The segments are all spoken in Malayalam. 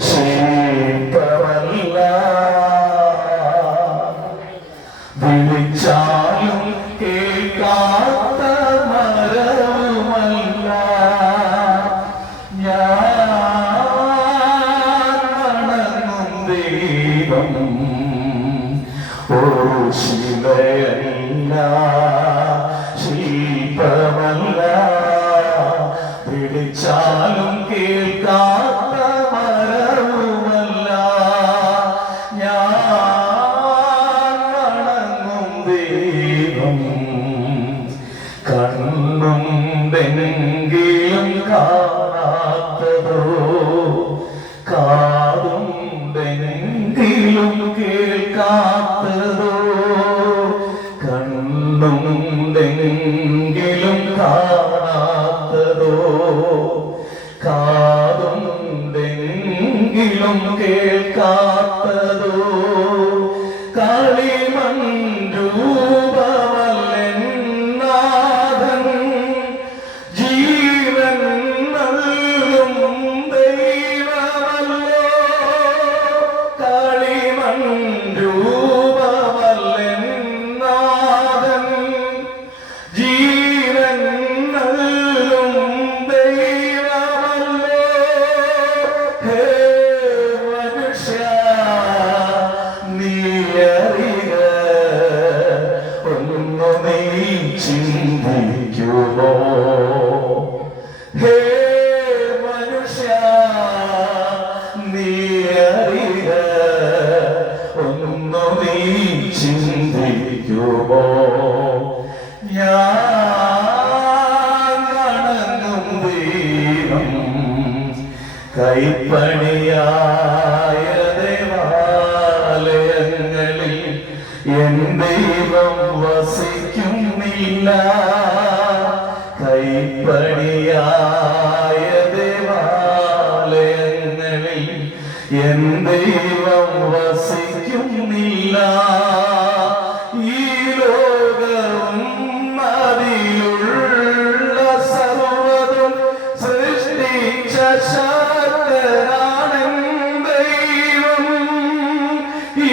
ശീതമല്ല വിളിച്ചാലും കേൾക്കാത്ത മരവുമല്ല ഞാൻ ദൈവം ഓ ശിവയല്ല. വിളിച്ചാലും കേൾക്കാത്ത മരവുമല്ല. ഞാൻ വണങ്ങും ദൈവം. കണ്ണുണ്ടെങ്കിലും കാണാത്തതോ കാതുണ്ടെങ്കിലും കേൾക്കാത്തതോ? കളിമൺരൂപമല്ലെന്നാഥൻ ജീവൻ നൽകും ദൈവമല്ലോ. ചിന്തിക്കുമോ ഹേ മനുഷ്യ നീ അറിയ ഒന്നു നീ ചിന്തിക്കുമോ? ഞാൻ വണങ്ങും ദൈവം കൈപ്പണിയായ ദൈവം വസിക്കുന്നില്ല. കൈപ്പണിയായ ദേവാലയങ്ങളിൽ എൻ ദൈവം വസിക്കുന്നില്ല. ഈ ലോകവും അതിലുള്ള സർവതും സൃഷ്ടിച്ച ശക്തനാണ് ദൈവം. ഈ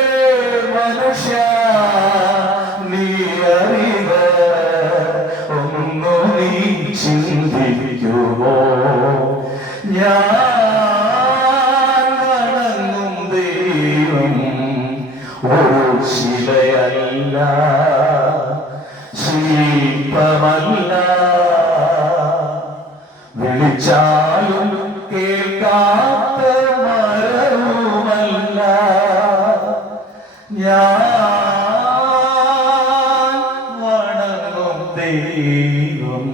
സമീപമല്ല വിളിച്ചാലും കേൾക്കാത്ത മരവുമല്ല. ഞാൻ വണങ്ങും ദൈവം.